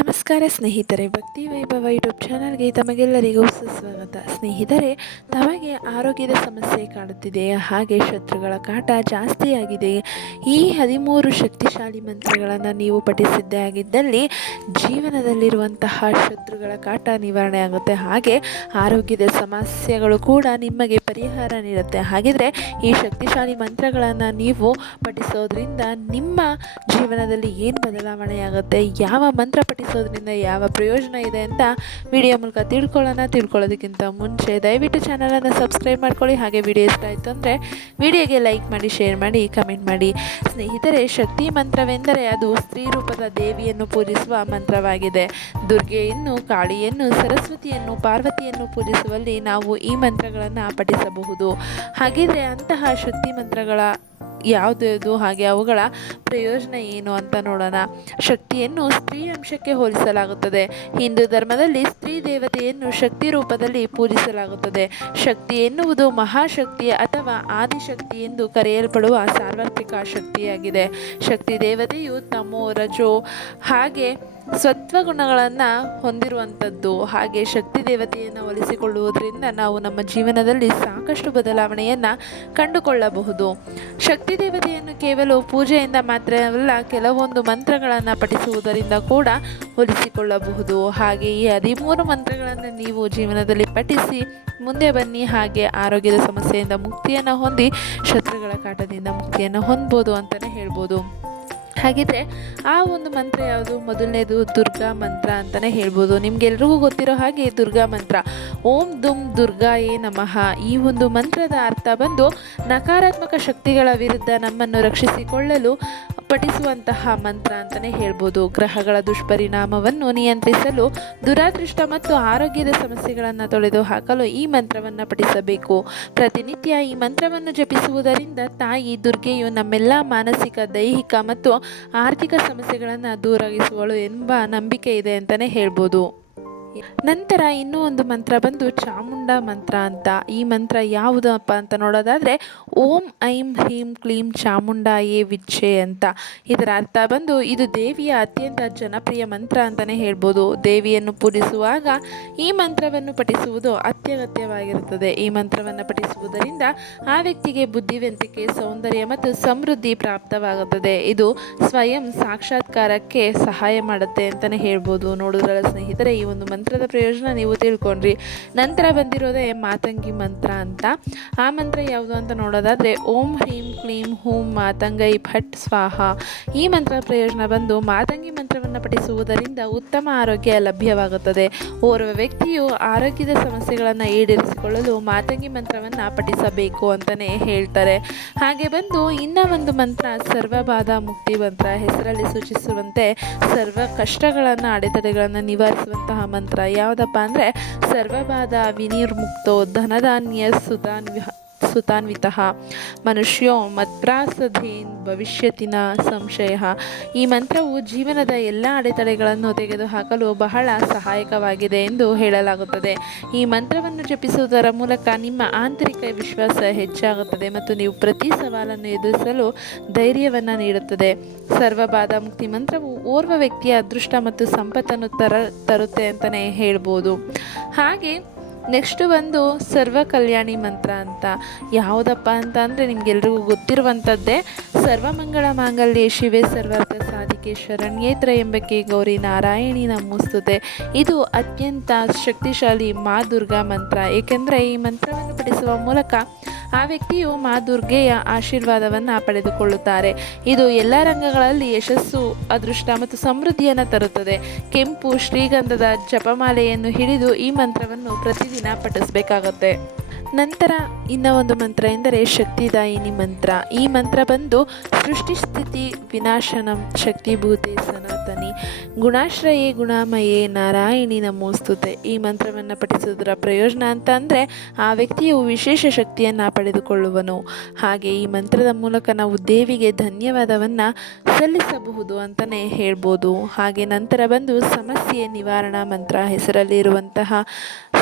ನಮಸ್ಕಾರ ಸ್ನೇಹಿತರೆ, ಭಕ್ತಿ ವೈಭವ ಯೂಟ್ಯೂಬ್ ಚಾನಲ್ಗೆ ತಮಗೆಲ್ಲರಿಗೂ ಸುಸ್ವಾಗತ. ಸ್ನೇಹಿತರೆ, ತಮಗೆ ಆರೋಗ್ಯದ ಸಮಸ್ಯೆ ಕಾಡುತ್ತಿದೆಯೇ? ಹಾಗೆ ಶತ್ರುಗಳ ಕಾಟ ಜಾಸ್ತಿಯಾಗಿದೆ. ಈ 13 ಶಕ್ತಿಶಾಲಿ ಮಂತ್ರಗಳನ್ನು ನೀವು ಪಠಿಸಿದ್ದೇ ಆಗಿದ್ದಲ್ಲಿ ಜೀವನದಲ್ಲಿರುವಂತಹ ಶತ್ರುಗಳ ಕಾಟ ನಿವಾರಣೆ ಆಗುತ್ತೆ. ಹಾಗೆ ಆರೋಗ್ಯದ ಸಮಸ್ಯೆಗಳು ಕೂಡ ನಿಮಗೆ ಪರಿಹಾರ ನೀಡುತ್ತೆ. ಹಾಗಿದ್ರೆ ಈ ಶಕ್ತಿಶಾಲಿ ಮಂತ್ರಗಳನ್ನು ನೀವು ಪಠಿಸೋದ್ರಿಂದ ನಿಮ್ಮ ಜೀವನದಲ್ಲಿ ಏನು ಬದಲಾವಣೆಯಾಗುತ್ತೆ, ಯಾವ ಮಂತ್ರ ಪಠಿಸೋದ್ರಿಂದ ಯಾವ ಪ್ರಯೋಜನ ಇದೆ ಅಂತ ವಿಡಿಯೋ ಮೂಲಕ ತಿಳ್ಕೊಳ್ಳೋದಕ್ಕಿಂತ ಮುಂಚೆ ದಯವಿಟ್ಟು ಚಾನಲನ್ನು ಸಬ್ಸ್ಕ್ರೈಬ್ ಮಾಡ್ಕೊಳ್ಳಿ. ಹಾಗೆ ವಿಡಿಯೋ ಇಷ್ಟ ಆಯಿತು ಅಂದರೆ ವಿಡಿಯೋಗೆ ಲೈಕ್ ಮಾಡಿ, ಶೇರ್ ಮಾಡಿ, ಕಮೆಂಟ್ ಮಾಡಿ. ಸ್ನೇಹಿತರೆ, ಶಕ್ತಿ ಮಂತ್ರವೆಂದರೆ ಅದು ಸ್ತ್ರೀ ರೂಪದ ದೇವಿಯನ್ನು ಪೂಜಿಸುವ ಮಂತ್ರವಾಗಿದೆ. ದುರ್ಗೆಯನ್ನು, ಕಾಳಿಯನ್ನು, ಸರಸ್ವತಿಯನ್ನು, ಪಾರ್ವತಿಯನ್ನು ಪೂಜಿಸುವಲ್ಲಿ ನಾವು ಈ ಮಂತ್ರಗಳನ್ನು ಪಠಿಸಬಹುದು. ಹಾಗಿದ್ರೆ ಅಂತಹ ಶಕ್ತಿ ಮಂತ್ರಗಳ ಯಾವುದು, ಹಾಗೆ ಅವುಗಳ ಪ್ರಯೋಜನ ಏನು ಅಂತ ನೋಡೋಣ. ಶಕ್ತಿಯನ್ನು ಸ್ತ್ರೀ ಅಂಶಕ್ಕೆ ಹೋಲಿಸಲಾಗುತ್ತದೆ. ಹಿಂದೂ ಧರ್ಮದಲ್ಲಿ ಸ್ತ್ರೀ ದೇವತೆಯನ್ನು ಶಕ್ತಿ ರೂಪದಲ್ಲಿ ಪೂಜಿಸಲಾಗುತ್ತದೆ. ಶಕ್ತಿ ಎನ್ನುವುದು ಮಹಾಶಕ್ತಿ ಅಥವಾ ಆದಿಶಕ್ತಿ ಎಂದು ಕರೆಯಲ್ಪಡುವ ಸಾರ್ವತ್ರಿಕ ಶಕ್ತಿಯಾಗಿದೆ. ಶಕ್ತಿ ದೇವತೆಯು ತಮೋ, ರಜೋ ಹಾಗೆ ಸತ್ವಗುಣಗಳನ್ನು ಹೊಂದಿರುವಂಥದ್ದು. ಹಾಗೆ ಶಕ್ತಿ ದೇವತೆಯನ್ನು ಒಲಿಸಿಕೊಳ್ಳುವುದರಿಂದ ನಾವು ನಮ್ಮ ಜೀವನದಲ್ಲಿ ಸಾಕಷ್ಟು ಬದಲಾವಣೆಯನ್ನು ಕಂಡುಕೊಳ್ಳಬಹುದು. ಶಕ್ತಿ ದೇವತೆಯನ್ನು ಕೇವಲ ಪೂಜೆಯಿಂದ ಮಾತ್ರವಲ್ಲ, ಕೆಲವೊಂದು ಮಂತ್ರಗಳನ್ನು ಪಠಿಸುವುದರಿಂದ ಕೂಡ ಒಲಿಸಿಕೊಳ್ಳಬಹುದು. ಹಾಗೆ ಈ 13 ಮಂತ್ರಗಳನ್ನು ನೀವು ಜೀವನದಲ್ಲಿ ಪಠಿಸಿ ಮುಂದೆ ಬನ್ನಿ. ಹಾಗೆ ಆರೋಗ್ಯದ ಸಮಸ್ಯೆಯಿಂದ ಮುಕ್ತಿಯನ್ನು ಹೊಂದಿ ಶತ್ರುಗಳ ಕಾಟದಿಂದ ಮುಕ್ತಿಯನ್ನು ಹೊಂದ್ಬೋದು ಅಂತಲೇ ಹೇಳ್ಬೋದು. ಹಾಗಿದ್ರೆ ಆ ಒಂದು ಮಂತ್ರ ಯಾವುದು? ಮೊದಲನೇದು ದುರ್ಗಾ ಮಂತ್ರ ಅಂತಲೇ ಹೇಳ್ಬೋದು. ನಿಮಗೆಲ್ರಿಗೂ ಗೊತ್ತಿರೋ ಹಾಗೆ ದುರ್ಗಾ ಮಂತ್ರ ಓಂ ದುಮ್ ದುರ್ಗಾಯೇ ನಮಃ. ಈ ಒಂದು ಮಂತ್ರದ ಅರ್ಥ ಬಂದು ನಕಾರಾತ್ಮಕ ಶಕ್ತಿಗಳ ವಿರುದ್ಧ ನಮ್ಮನ್ನು ರಕ್ಷಿಸಿಕೊಳ್ಳಲು ಪಠಿಸುವಂತಹ ಮಂತ್ರ ಅಂತಲೇ ಹೇಳ್ಬೋದು. ಗ್ರಹಗಳ ದುಷ್ಪರಿಣಾಮವನ್ನು ನಿಯಂತ್ರಿಸಲು, ದುರಾದೃಷ್ಟ ಮತ್ತು ಆರೋಗ್ಯದ ಸಮಸ್ಯೆಗಳನ್ನು ತೊಳೆದು ಹಾಕಲು ಈ ಮಂತ್ರವನ್ನು ಪಠಿಸಬೇಕು. ಪ್ರತಿನಿತ್ಯ ಈ ಮಂತ್ರವನ್ನು ಜಪಿಸುವುದರಿಂದ ತಾಯಿ ದುರ್ಗೆಯು ನಮ್ಮೆಲ್ಲ ಮಾನಸಿಕ, ದೈಹಿಕ ಮತ್ತು ಆರ್ಥಿಕ ಸಮಸ್ಯೆಗಳನ್ನು ದೂರಗಿಸುವಳು ಎಂಬ ನಂಬಿಕೆ ಇದೆ ಅಂತಲೇ ಹೇಳ್ಬೋದು. ನಂತರ ಇನ್ನೂ ಒಂದು ಮಂತ್ರ ಬಂದು ಚಾಮುಂಡ ಮಂತ್ರ ಅಂತ. ಈ ಮಂತ್ರ ಯಾವುದಪ್ಪ ಅಂತ ನೋಡೋದಾದರೆ ಓಂ ಐಂ ಹ್ರೀಂ ಕ್ಲೀಂ ಚಾಮುಂಡಾಯೇ ವಿಚ್ಚೆ ಅಂತ. ಇದರ ಅರ್ಥ ಬಂದು ಇದು ದೇವಿಯ ಅತ್ಯಂತ ಜನಪ್ರಿಯ ಮಂತ್ರ ಅಂತಲೇ ಹೇಳ್ಬೋದು. ದೇವಿಯನ್ನು ಪೂಜಿಸುವಾಗ ಈ ಮಂತ್ರವನ್ನು ಪಠಿಸುವುದು ಅತ್ಯಗತ್ಯವಾಗಿರುತ್ತದೆ. ಈ ಮಂತ್ರವನ್ನು ಪಠಿಸುವುದರಿಂದ ಆ ವ್ಯಕ್ತಿಗೆ ಬುದ್ಧಿವಂತಿಕೆ, ಸೌಂದರ್ಯ ಮತ್ತು ಸಮೃದ್ಧಿ ಪ್ರಾಪ್ತವಾಗುತ್ತದೆ. ಇದು ಸ್ವಯಂ ಸಾಕ್ಷಾತ್ಕಾರಕ್ಕೆ ಸಹಾಯ ಮಾಡುತ್ತೆ ಅಂತಲೇ ಹೇಳ್ಬೋದು. ನೋಡಿದ್ರಲ್ಲ ಸ್ನೇಹಿತರೆ, ಈ ಒಂದು ಮಂತ್ರದ ಪ್ರಯೋಜನ ನೀವು ತಿಳ್ಕೊಂಡ್ರಿ. ನಂತರ ಬಂದಿರೋದೇ ಮಾತಂಗಿ ಮಂತ್ರ ಅಂತ. ಆ ಮಂತ್ರ ಯಾವುದು ಅಂತ ನೋಡೋದಾದರೆ ಓಂ ಹ್ರೀಂ ಕ್ಲೀಂ ಹೂಂ ಮಾತಂಗೈ ಫಟ್ ಸ್ವಾಹ. ಈ ಮಂತ್ರ ಪ್ರಯೋಜನ ಬಂದು ಮಾತಂಗಿ ಮಂತ್ರವನ್ನು ಪಠಿಸುವುದರಿಂದ ಉತ್ತಮ ಆರೋಗ್ಯ ಲಭ್ಯವಾಗುತ್ತದೆ. ಓರ್ವ ವ್ಯಕ್ತಿಯು ಆರೋಗ್ಯದ ಸಮಸ್ಯೆಗಳನ್ನು ಈಡೇರಿಸಿಕೊಳ್ಳಲು ಮಾತಂಗಿ ಮಂತ್ರವನ್ನು ಪಠಿಸಬೇಕು ಅಂತಲೇ ಹೇಳ್ತಾರೆ. ಹಾಗೆ ಬಂದು ಇನ್ನೂ ಒಂದು ಮಂತ್ರ ಸರ್ವಬಾಧ ಮುಕ್ತಿ ಮಂತ್ರ. ಹೆಸರಲ್ಲಿ ಸೂಚಿಸುವಂತೆ ಸರ್ವ ಕಷ್ಟಗಳನ್ನು, ಅಡೆತಡೆಗಳನ್ನು ನಿವಾರಿಸುವಂತಹ ಮಂತ್ರ ಯಾವುದಪ್ಪ ಅಂದರೆ ಸರ್ವಬಾಧ ವಿನಿರ್ಮುಕ್ತೋ ಧನಧಾನ್ಯ ಸುತಾನ್ವಿತಃ ಮನುಷ್ಯೋ ಮತ್ಪ್ರಾಸಧೀನ್ ಭವಿಷ್ಯತಿನ ಸಂಶಯ. ಈ ಮಂತ್ರವು ಜೀವನದ ಎಲ್ಲ ಅಡೆತಡೆಗಳನ್ನು ತೆಗೆದುಹಾಕಲು ಬಹಳ ಸಹಾಯಕವಾಗಿದೆ ಎಂದು ಹೇಳಲಾಗುತ್ತದೆ. ಈ ಮಂತ್ರವನ್ನು ಜಪಿಸುವುದರ ಮೂಲಕ ನಿಮ್ಮ ಆಂತರಿಕ ವಿಶ್ವಾಸ ಹೆಚ್ಚಾಗುತ್ತದೆ ಮತ್ತು ನೀವು ಪ್ರತಿ ಸವಾಲನ್ನು ಎದುರಿಸಲು ಧೈರ್ಯವನ್ನು ನೀಡುತ್ತದೆ. ಸರ್ವಬಾಧ ಮುಕ್ತಿ ಮಂತ್ರವು ಓರ್ವ ವ್ಯಕ್ತಿಯ ಅದೃಷ್ಟ ಮತ್ತು ಸಂಪತ್ತನ್ನು ತರುತ್ತೆ ಅಂತಲೇ ಹೇಳ್ಬೋದು. ಹಾಗೆ ನೆಕ್ಸ್ಟ್ ಬಂದು ಸರ್ವ ಕಲ್ಯಾಣಿ ಮಂತ್ರ ಅಂತ. ಯಾವುದಪ್ಪ ಅಂತ ಅಂದರೆ ನಿಮಗೆಲ್ರಿಗೂ ಗೊತ್ತಿರುವಂಥದ್ದೇ. ಸರ್ವಮಂಗಳ ಮಾಂಗಲ್ಯೆ ಶಿವೆ ಸರ್ವಾರ್ಥ ಸಾಧಿಕೆ ಶರಣ್ಯೇ ತ್ರ್ಯಂಬಕೆ ಗೌರಿ ನಾರಾಯಣಿ ನಮೋಸ್ತುತೆ. ಇದು ಅತ್ಯಂತ ಶಕ್ತಿಶಾಲಿ ಮಾ ದುರ್ಗಾ ಮಂತ್ರ. ಏಕೆಂದರೆ ಈ ಮಂತ್ರವನ್ನು ಪಠಿಸುವ ಮೂಲಕ ಆ ವ್ಯಕ್ತಿಯು ಮಾ ದುರ್ಗೆಯ ಆಶೀರ್ವಾದವನ್ನು ಪಡೆದುಕೊಳ್ಳುತ್ತಾರೆ. ಇದು ಎಲ್ಲ ರಂಗಗಳಲ್ಲಿ ಯಶಸ್ಸು, ಅದೃಷ್ಟ ಮತ್ತು ಸಮೃದ್ಧಿಯನ್ನು ತರುತ್ತದೆ. ಕೆಂಪು ಶ್ರೀಗಂಧದ ಜಪಮಾಲೆಯನ್ನು ಹಿಡಿದು ಈ ಮಂತ್ರವನ್ನು ಪ್ರತಿದಿನ ಪಠಿಸಬೇಕಾಗತ್ತೆ. ನಂತರ ಇನ್ನೂ ಒಂದು ಮಂತ್ರ ಎಂದರೆ ಶಕ್ತಿದಾಯಿನಿ ಮಂತ್ರ. ಈ ಮಂತ್ರ ಬಂದು ಸೃಷ್ಟಿಸ್ಥಿತಿ ವಿನಾಶನಂ ಶಕ್ತಿಭೂತೆ ಸನಾತನಿ ಗುಣಾಶ್ರಯೇ ಗುಣಾಮಯೇ ನಾರಾಯಣಿ ನಮೋಸ್ತುತೆ. ಈ ಮಂತ್ರವನ್ನು ಪಠಿಸುವುದರ ಪ್ರಯೋಜನ ಅಂತ ಅಂದರೆ ಆ ವ್ಯಕ್ತಿಯು ವಿಶೇಷ ಶಕ್ತಿಯನ್ನು ಪಡೆದುಕೊಳ್ಳುವನು. ಹಾಗೆ ಈ ಮಂತ್ರದ ಮೂಲಕ ನಾವು ದೇವಿಗೆ ಧನ್ಯವಾದವನ್ನು ಸಲ್ಲಿಸಬಹುದು ಅಂತಲೇ ಹೇಳ್ಬೋದು. ಹಾಗೆ ನಂತರ ಬಂದು ಸಮಸ್ಯೆ ನಿವಾರಣಾ ಮಂತ್ರ. ಹೆಸರಲ್ಲಿ ಇರುವಂತಹ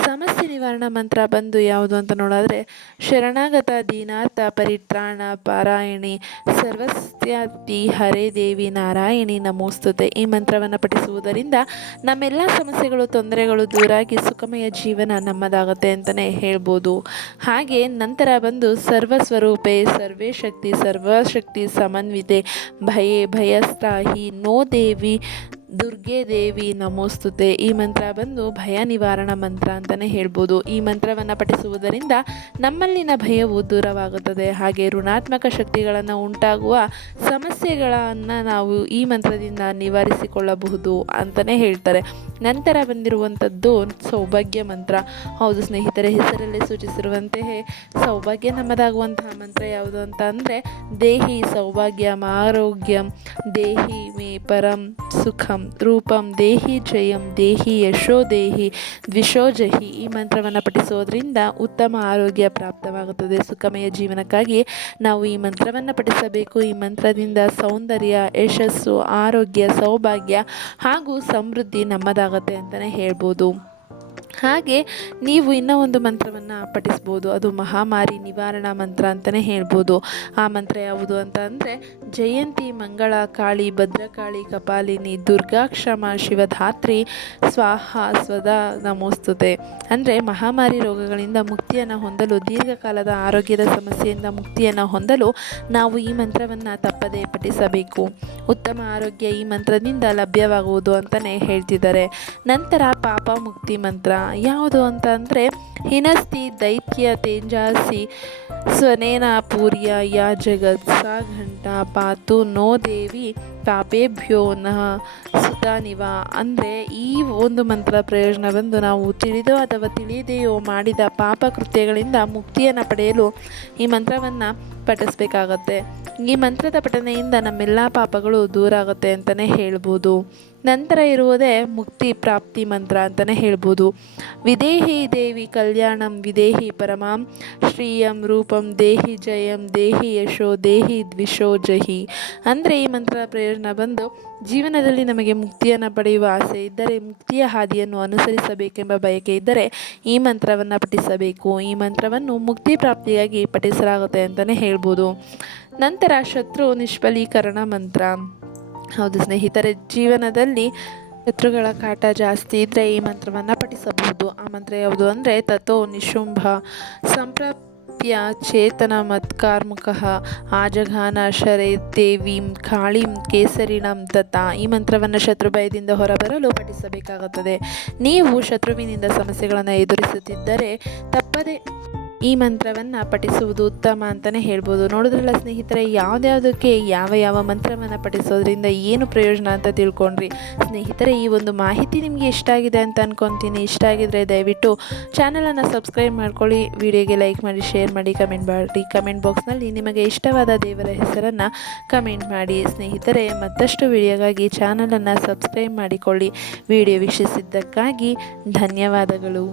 ಸಮಸ್ಯೆ ನಿವಾರಣಾ ಮಂತ್ರ ಬಂದು ಯಾವುದು ಅಂತ ನೋಡಿದ್ರೆ ಶರಣಾಗತ ದೀನಾರ್ಥ ಪರಿತ್ರಾಣ ಪಾರಾಯಣಿ ಸರ್ವಸ್ಯಾತಿ ಹರೇ ದೇವಿ ನಾರಾಯಣಿ ನಮೋಸ್ತುತೆ. ಈ ಮಂತ್ರವನ್ನು ಪಠಿಸುವುದರಿಂದ ನಮ್ಮೆಲ್ಲ ಸಮಸ್ಯೆಗಳು ತೊಂದರೆಗಳು ದೂರಾಗಿ ಸುಖಮಯ ಜೀವನ ನಮ್ಮದಾಗುತ್ತೆ ಅಂತಲೇ ಹೇಳ್ಬೋದು. ಹಾಗೆ ನಂತರ ಬಂದು ಸರ್ವಸ್ವರೂಪೆ ಸರ್ವೇ ಸರ್ವಶಕ್ತಿ ಸಮನ್ವಿತೆ ಭಯೇ ಭಯಸ್ತ್ರಾಹಿ ನೋ ದೇವಿ ದುರ್ಗೆ ದೇವಿ ನಮೋಸ್ತುತೆ. ಈ ಮಂತ್ರ ಬಂದು ಭಯ ನಿವಾರಣ ಮಂತ್ರ ಅಂತಲೇ ಹೇಳ್ಬೋದು. ಈ ಮಂತ್ರವನ್ನು ಪಠಿಸುವುದರಿಂದ ನಮ್ಮಲ್ಲಿನ ಭಯವು ದೂರವಾಗುತ್ತದೆ. ಹಾಗೆ ಋಣಾತ್ಮಕ ಶಕ್ತಿಗಳನ್ನು ಉಂಟಾಗುವ ಸಮಸ್ಯೆಗಳನ್ನು ನಾವು ಈ ಮಂತ್ರದಿಂದ ನಿವಾರಿಸಿಕೊಳ್ಳಬಹುದು ಅಂತಲೇ ಹೇಳ್ತಾರೆ. ನಂತರ ಬಂದಿರುವಂಥದ್ದು ಸೌಭಾಗ್ಯ ಮಂತ್ರ. ಹೌದು ಸ್ನೇಹಿತರೆ, ಹೆಸರಲ್ಲೇ ಸೂಚಿಸಿರುವಂತೆಯೇ ಸೌಭಾಗ್ಯ ನಮ್ಮದಾಗುವಂತಹ ಮಂತ್ರ ಯಾವುದು ಅಂತ ಅಂದರೆ ದೇಹಿ ಸೌಭಾಗ್ಯಂ ಆರೋಗ್ಯಂ ದೇಹಿ ಮೇ ಪರಂ ಸುಖಂ ರೂಪಂ ದೇಹಿ ಜಯಂ ದೇಹಿ ಯಶೋ ದೇಹಿ ದ್ವಿಷೋ ಜಹಿ. ಈ ಮಂತ್ರವನ್ನು ಪಠಿಸೋದ್ರಿಂದ ಉತ್ತಮ ಆರೋಗ್ಯ ಪ್ರಾಪ್ತವಾಗುತ್ತದೆ. ಸುಖಮಯ ಜೀವನಕ್ಕಾಗಿ ನಾವು ಈ ಮಂತ್ರವನ್ನು ಪಠಿಸಬೇಕು. ಈ ಮಂತ್ರದಿಂದ ಸೌಂದರ್ಯ, ಯಶಸ್ಸು, ಆರೋಗ್ಯ, ಸೌಭಾಗ್ಯ ಹಾಗೂ ಸಮೃದ್ಧಿ ನಮ್ಮದಾಗತ್ತೆ ಅಂತಲೇ ಹೇಳ್ಬೋದು. ಹಾಗೆ ನೀವು ಇನ್ನೂ ಒಂದು ಮಂತ್ರವನ್ನು ಪಠಿಸ್ಬೋದು. ಅದು ಮಹಾಮಾರಿ ನಿವಾರಣಾ ಮಂತ್ರ ಅಂತಲೇ ಹೇಳ್ಬೋದು. ಆ ಮಂತ್ರ ಯಾವುದು ಅಂತ ಅಂದರೆ ಜಯಂತಿ ಮಂಗಳ ಕಾಳಿ ಭದ್ರಕಾಳಿ ಕಪಾಲಿನಿ ದುರ್ಗಾ ಕ್ಷಮ ಶಿವಧಾತ್ರಿ ಸ್ವಾಹ ಸ್ವದಾ ನಮೋಸ್ತುತೆ. ಅಂದರೆ ಮಹಾಮಾರಿ ರೋಗಗಳಿಂದ ಮುಕ್ತಿಯನ್ನು ಹೊಂದಲು, ದೀರ್ಘಕಾಲದ ಆರೋಗ್ಯದ ಸಮಸ್ಯೆಯಿಂದ ಮುಕ್ತಿಯನ್ನು ಹೊಂದಲು ನಾವು ಈ ಮಂತ್ರವನ್ನು ತಪ್ಪದೇ ಪಠಿಸಬೇಕು. ಉತ್ತಮ ಆರೋಗ್ಯ ಈ ಮಂತ್ರದಿಂದ ಲಭ್ಯವಾಗುವುದು ಅಂತಲೇ ಹೇಳ್ತಿದ್ದಾರೆ. ನಂತರ ಪಾಪ ಮುಕ್ತಿ ಮಂತ್ರ ಯಾವುದು ಅಂತ ಅಂದರೆ ಹಿನಸ್ತಿ ದೈತ್ಯ ತೇಜಾಸಿ ಸ್ವನೇನ ಪೂರ್ಯ ಯಾ ಜಗತ್ ಸಾ ಘಂಟಾ ಪಾತು ನೋ ದೇವಿ ಪಾಪೇಭ್ಯೋ ನಃ ಸುತಾನಿವ. ಅಂದರೆ ಈ ಒಂದು ಮಂತ್ರ ಪ್ರಯೋಜನ ಬಂದು ನಾವು ತಿಳಿದೋ ಅಥವಾ ತಿಳಿಯದೆಯೋ ಮಾಡಿದ ಪಾಪ ಕೃತ್ಯಗಳಿಂದ ಮುಕ್ತಿಯನ್ನು ಪಡೆಯಲು ಈ ಮಂತ್ರವನ್ನು ಪಠಿಸಬೇಕಾಗತ್ತೆ. ಈ ಮಂತ್ರದ ಪಠನೆಯಿಂದ ನಮ್ಮೆಲ್ಲ ಪಾಪಗಳು ದೂರ ಆಗುತ್ತೆ ಅಂತಲೇ ಹೇಳ್ಬೋದು. ನಂತರ ಇರುವುದೇ ಮುಕ್ತಿ ಪ್ರಾಪ್ತಿ ಮಂತ್ರ ಅಂತಲೇ ಹೇಳ್ಬೋದು. ವಿದೇಹಿ ದೇವಿ ಕಲ್ಯಾಣಂ ವಿದೇಹಿ ಪರಮಾಂ ಶ್ರೀಯಂ ರೂಪಂ ದೇಹಿ ಜಯಂ ದೇಹಿ ಯಶೋ ದೇಹಿ ದ್ವಿಷೋ ಜಹಿ. ಅಂದರೆ ಈ ಮಂತ್ರದ ಪ್ರಯೋಜನ ಬಂದು ಜೀವನದಲ್ಲಿ ನಮಗೆ ಮುಕ್ತಿಯನ್ನು ಪಡೆಯುವ ಆಸೆ ಇದ್ದರೆ, ಮುಕ್ತಿಯ ಹಾದಿಯನ್ನು ಅನುಸರಿಸಬೇಕೆಂಬ ಬಯಕೆ ಇದ್ದರೆ ಈ ಮಂತ್ರವನ್ನು ಪಠಿಸಬೇಕು. ಈ ಮಂತ್ರವನ್ನು ಮುಕ್ತಿ ಪ್ರಾಪ್ತಿಯಾಗಿ ಪಠಿಸಲಾಗುತ್ತೆ ಅಂತಲೇ ಹೇಳ್ಬೋದು. ನಂತರ ಶತ್ರು ನಿಷ್ಫಲೀಕರಣ ಮಂತ್ರ. ಹೌದು ಸ್ನೇಹಿತರೆ, ಜೀವನದಲ್ಲಿ ಶತ್ರುಗಳ ಕಾಟ ಜಾಸ್ತಿ ಇದ್ದರೆ ಈ ಮಂತ್ರವನ್ನು ಪಠಿಸಬಹುದು. ಆ ಮಂತ್ರ ಯಾವುದು ಅಂದರೆ ತಥೋ ನಿಶುಂಭ ಸಂಪ್ರಾಪ್ಯ ಚೇತನ ಮತ್ಕಾರ್ಮುಕಃ ಆಜಘಾನ ಶರೇ ದೇವೀಂ ಕಾಳಿಂ ಕೇಸರಿಣಂ ತಥಾ. ಈ ಮಂತ್ರವನ್ನು ಶತ್ರು ಭಯದಿಂದ ಹೊರಬರಲು ಪಠಿಸಬೇಕಾಗುತ್ತದೆ. ನೀವು ಶತ್ರುವಿನಿಂದ ಸಮಸ್ಯೆಗಳನ್ನು ಎದುರಿಸುತ್ತಿದ್ದರೆ ತಪ್ಪದೇ ಈ ಮಂತ್ರವನ್ನು ಪಠಿಸುವುದು ಉತ್ತಮ ಅಂತಲೇ ಹೇಳ್ಬೋದು. ನೋಡಿದ್ರಲ್ಲ ಸ್ನೇಹಿತರೆ, ಯಾವುದ್ಯಾವುದಕ್ಕೆ ಯಾವ ಮಂತ್ರವನ್ನು ಪಠಿಸೋದ್ರಿಂದ ಏನು ಪ್ರಯೋಜನ ಅಂತ ತಿಳ್ಕೊಂಡ್ರಿ. ಸ್ನೇಹಿತರೆ, ಈ ಒಂದು ಮಾಹಿತಿ ನಿಮಗೆ ಇಷ್ಟ ಆಗಿದೆ ಅಂತ ಅಂದ್ಕೊತೀನಿ. ಇಷ್ಟ ಆಗಿದ್ರೆ ದಯವಿಟ್ಟು ಚಾನಲನ್ನು ಸಬ್ಸ್ಕ್ರೈಬ್ ಮಾಡ್ಕೊಳ್ಳಿ, ವಿಡಿಯೋಗೆ ಲೈಕ್ ಮಾಡಿ, ಶೇರ್ ಮಾಡಿ, ಕಮೆಂಟ್ ಮಾಡಿ. ಕಮೆಂಟ್ ಬಾಕ್ಸ್ನಲ್ಲಿ ನಿಮಗೆ ಇಷ್ಟವಾದ ದೇವರ ಹೆಸರನ್ನು ಕಮೆಂಟ್ ಮಾಡಿ. ಸ್ನೇಹಿತರೆ, ಮತ್ತಷ್ಟು ವಿಡಿಯೋಗಾಗಿ ಚಾನಲನ್ನು ಸಬ್ಸ್ಕ್ರೈಬ್ ಮಾಡಿಕೊಳ್ಳಿ. ವಿಡಿಯೋ ವೀಕ್ಷಿಸಿದ್ದಕ್ಕಾಗಿ ಧನ್ಯವಾದಗಳು.